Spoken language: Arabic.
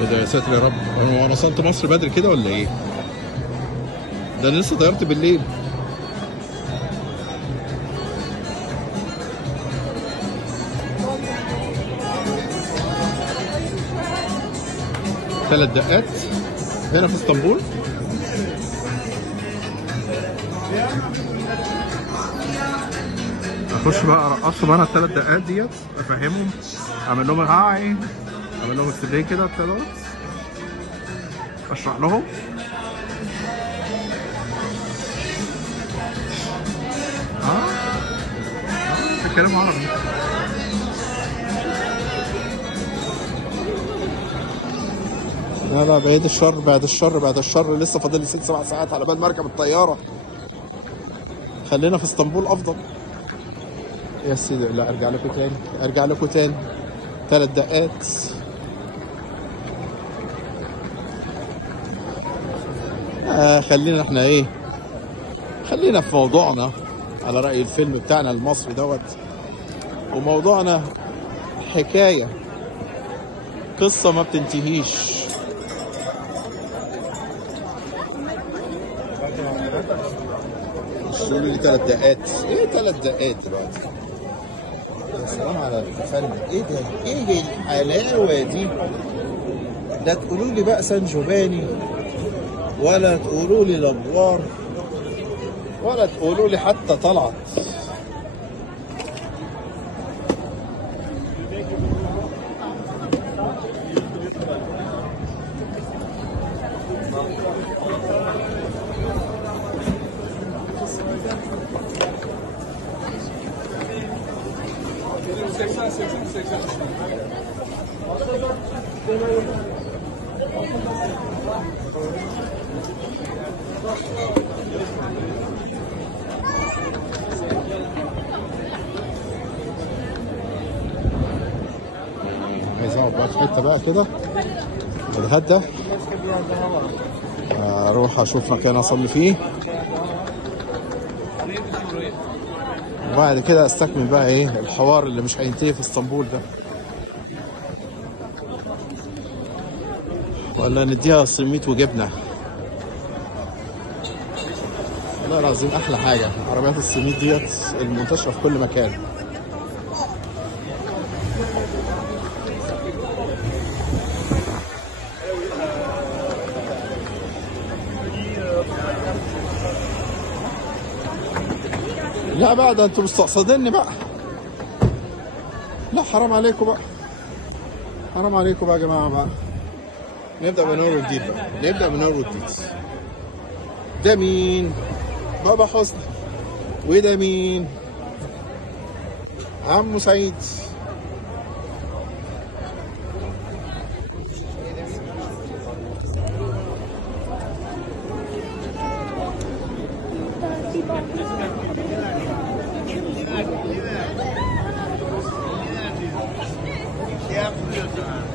ايه ده يا ساتر يا رب، انا وصلت مصر بدري كده ولا ايه؟ ده انا لسه طيرت بالليل. ثلاث دقات هنا في اسطنبول. اخش بقى ارقصهم انا الثلاث دقات ديت، افهمهم، اعمل لهم هاي، اعمل لهم السبري كده بتاع دوت، اشرح لهم. بيتكلموا عربي. لا لا، بعيد الشر بعد الشر بعد الشر، لسه فاضل لي 6 7 ساعات على بال ما اركب الطياره. خلينا في اسطنبول افضل. يا سيدي لا، ارجع لكم تاني، ارجع لكم تاني. 3 دقات. خلينا احنا ايه، خلينا في موضوعنا على رأي الفيلم بتاعنا المصري دوت. وموضوعنا حكاية، قصة ما بتنتهيش. قولوا لي 3 دقات، ايه 3 دقات دلوقتي؟ يا سلام على الفن، ايه ده؟ ايه الحلاوة دي؟ لا تقولوا لي بقى سان جوفاني، ولا تقولوا لي لابوار، ولا تقولوا لي حتى طلعت. عايز اقعد بقى في حته بقى كده اتغدى، اروح اشوف مكان اصلي فيه، وبعد كده استكمل بقى ايه الحوار اللي مش هينتهي في اسطنبول ده. ولا نديها سميت وجبنه. والله العظيم احلى حاجه عربيات السميت ديت المنتشره في كل مكان. لا بقى، ده انتوا مستقصديني بقى. لا حرام عليكم بقى، حرام عليكم بقى يا جماعه بقى. نبدا من اول وجديد بقى، نبدا من اول وجديد. ده مين؟ بابا حسني. وده مين؟ عمو سعيد.